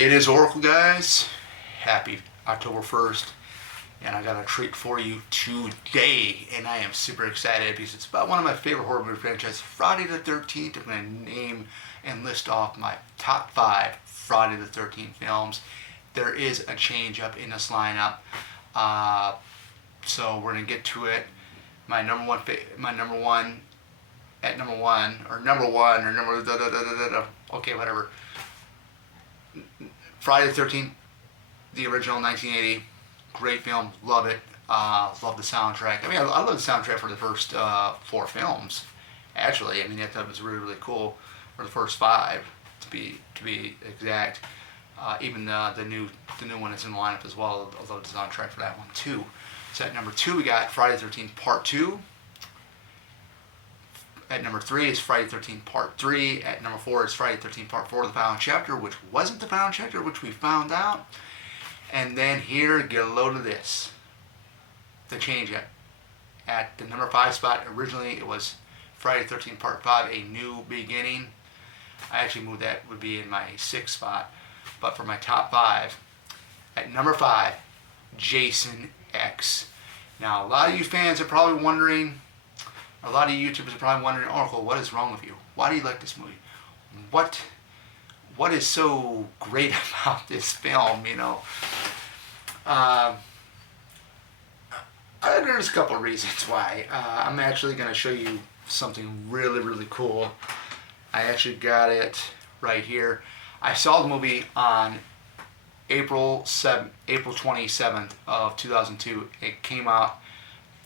It is Oracle, guys. Happy October 1st. And I got a treat for you today. And I am super excited because it's about one of my favorite horror movie franchises, Friday the 13th. I'm going to name and list off my top 5 Friday the 13th films. There is a change up in this lineup. So we're going to get to it. My number one, okay, whatever. Friday the 13th, the original 1980, great film, love it. Love the soundtrack. I mean, I love the soundtrack for the first 4 films. Actually, I mean, I thought it was really, really cool. For the first 5, to be exact. Even the new one is in the lineup as well. I love the soundtrack for that one too. So at number 2, we got Friday the 13th Part 2. At number 3 is Friday the 13th Part 3. At number 4 is Friday the 13th Part 4, the final chapter, which wasn't the final chapter, which we found out. And then here, get a load of this. The change at the number 5 spot. Originally, it was Friday the 13th Part 5, A New Beginning. I actually moved that, would be in my 6th spot. But for my top 5, at number 5, Jason X. Now, a lot of you fans are probably wondering, a lot of YouTubers are probably wondering, Oracle, what is wrong with you? Why do you like this movie? What is so great about this film, you know? There's a couple of reasons why. I'm actually going to show you something really, really cool. I actually got it right here. I saw the movie on April 27th of 2002. It came out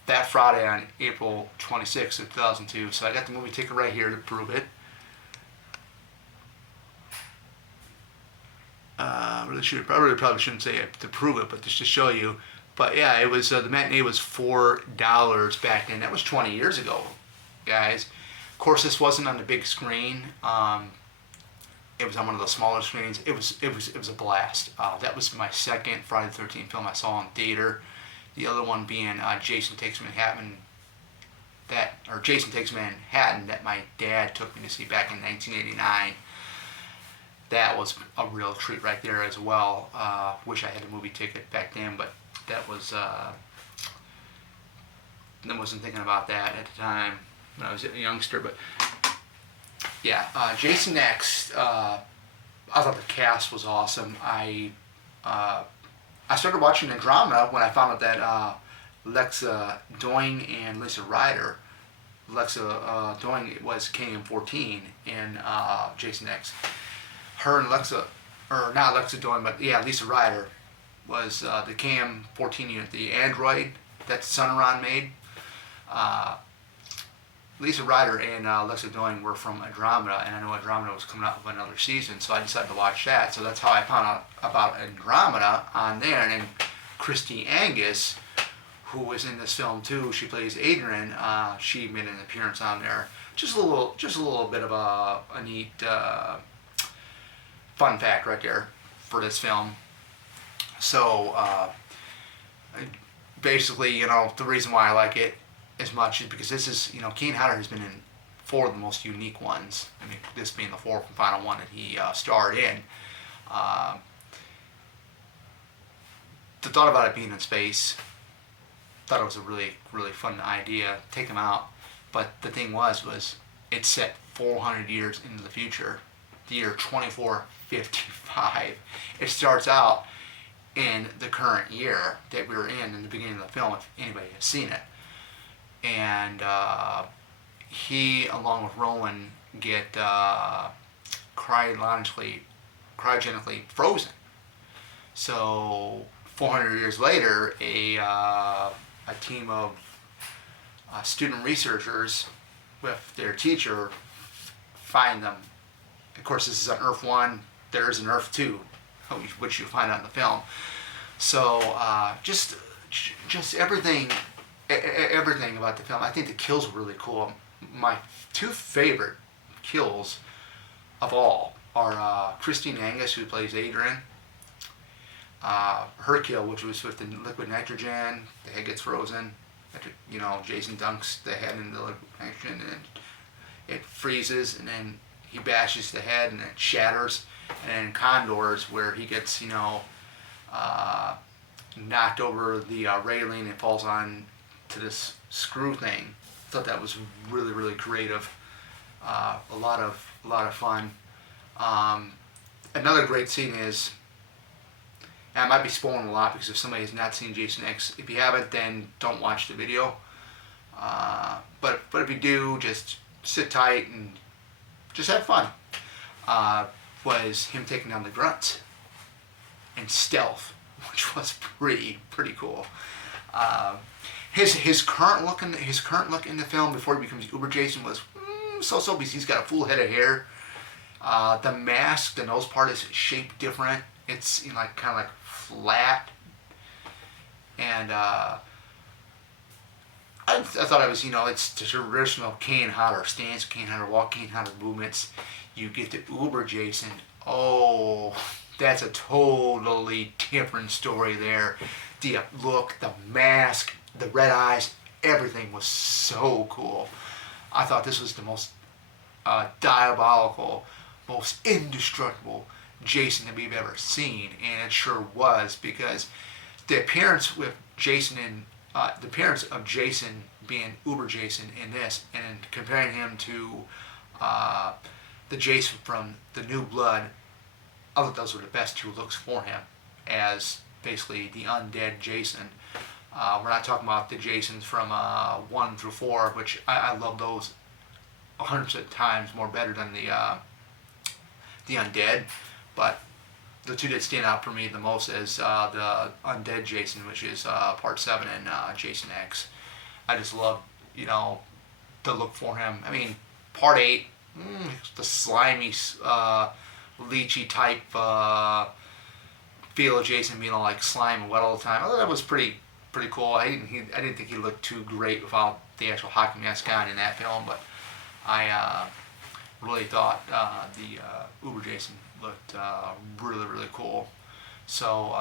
that Friday on April 26th of 2002. So I got the movie ticket right here to prove it. Probably shouldn't say it to prove it, but just to show you. But yeah, it was the matinee was $4 back then. That was 20 years ago, guys. Of course, this wasn't on the big screen. It was on one of the smaller screens. It was a blast. That was my second Friday the 13th film I saw in theater. The other one being Jason Takes Manhattan. Jason Takes Manhattan that my dad took me to see back in 1989. That was a real treat right there as well. Wish I had a movie ticket back then, but that was I wasn't thinking about that at the time when I was a youngster. But yeah, Jason X. I thought the cast was awesome. I started watching Andromeda when I found out that Lexa Doing and Lisa Ryder. Lexa Doing was KM14 in Jason X. Her and Lexa, or not Lexa Doing, but yeah, Lisa Ryder was the KM14 unit, the android that Sunron made. Lisa Ryder and Lexa Doing were from Andromeda, and I know Andromeda was coming out with another season, so I decided to watch that. So that's how I found out about Andromeda on there. And then Christy Angus, who was in this film too, she plays Adrian. She made an appearance on there. Just a little bit of a neat fun fact right there for this film. So basically, you know, the reason why I like it as much is because this is, you know, Kane Hodder has been in 4 of the most unique ones. I mean, this being the 4th and final one that he starred in. The thought about it being in space, thought it was a really, really fun idea. Take him out, but the thing was it's set 400 years into the future, the year 2455. It starts out in the current year that we were in the beginning of the film, if anybody has seen it. And he, along with Rowan, get cryogenically frozen. So 400 years later, a team of student researchers with their teacher find them. Of course, this is on Earth 1. There is an Earth 2, which you'll find out in the film. So just everything about the film. I think the kills were really cool. My 2 favorite kills of all are Christine Angus, who plays Adrian. Her kill, which was with the liquid nitrogen, the head gets frozen. You know, Jason dunks the head in the liquid nitrogen, and it freezes, and then he bashes the head, and it shatters. And Condors, where he gets, you know, knocked over the railing and falls on to this screw thing. I thought that was really, really creative. A lot of fun. Another great scene is, and I might be spoiling a lot because if somebody has not seen Jason X, if you haven't, then don't watch the video. But if you do, just sit tight and just have fun. Was him taking down the Grunts in stealth, which was pretty cool. His current look in the film before he becomes Uber Jason was so because he's got a full head of hair. The mask, the nose part is shaped different. It's, you know, like kind of like flat, and I thought it was, you know, it's the traditional Kane Hodder stance, Kane Hodder walk, Kane Hodder movements. You get the Uber Jason. Oh, that's a totally different story there. The look, the mask, the red eyes, everything was so cool. I thought this was the most diabolical, most indestructible Jason that we've ever seen, and it sure was, because the appearance with Jason and the appearance of Jason being Uber Jason in this, and comparing him to the Jason from the New Blood, I thought those were the best two looks for him as basically the undead Jason. We're not talking about the Jasons from 1 through 4, which I love those 100% times more better than the undead, but the two that stand out for me the most is the undead Jason, which is part 7 and Jason X. I just love, you know, the look for him. I mean, part 8, the slimy, leechy type feel of Jason being all like slime and wet all the time. I thought that was pretty cool. I didn't think he looked too great without the actual hockey mask on in that film, but I really thought the Uber Jason looked really cool. So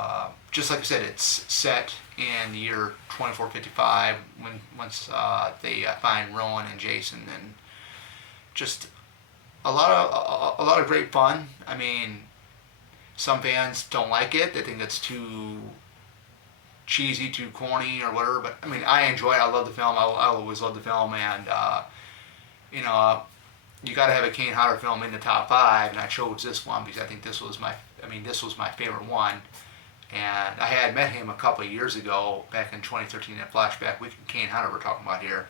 just like I said, it's set in the year 2455 once they find Rowan and Jason, and just a lot of great fun. I mean, some fans don't like it; they think it's too cheesy, too corny, or whatever. But I mean, I enjoy it. I love the film. I always love the film, and you know, you got to have a Kane Hodder film in the top 5, and I chose this one because I think this was my favorite one. And I had met him a couple of years ago, back in 2013 at Flashback Week. Kane Hodder we're talking about here,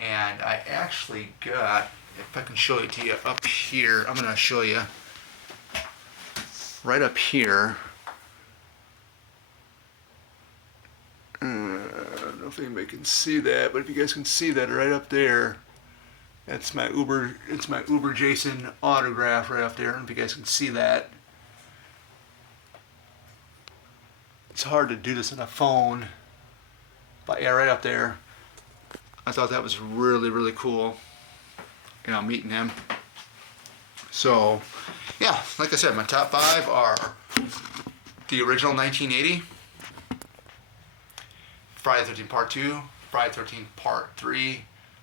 and I actually got, if I can show it to you up here, I'm gonna show you right up here. I don't know if anybody can see that, but if you guys can see that right up there, it's my Uber Jason autograph right up there. I don't know if you guys can see that. It's hard to do this on a phone, but yeah, right up there. I thought that was really cool, you know, meeting him. So, yeah, like I said, my top 5 are the original 1980, Friday the 13th Part 2, Friday the 13th Part 3,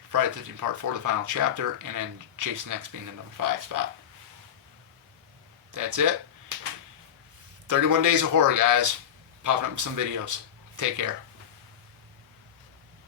Friday the 13th Part 4, the final chapter, and then Jason X being the number 5 spot. That's it. 31 days of horror, guys. Popping up some videos. Take care.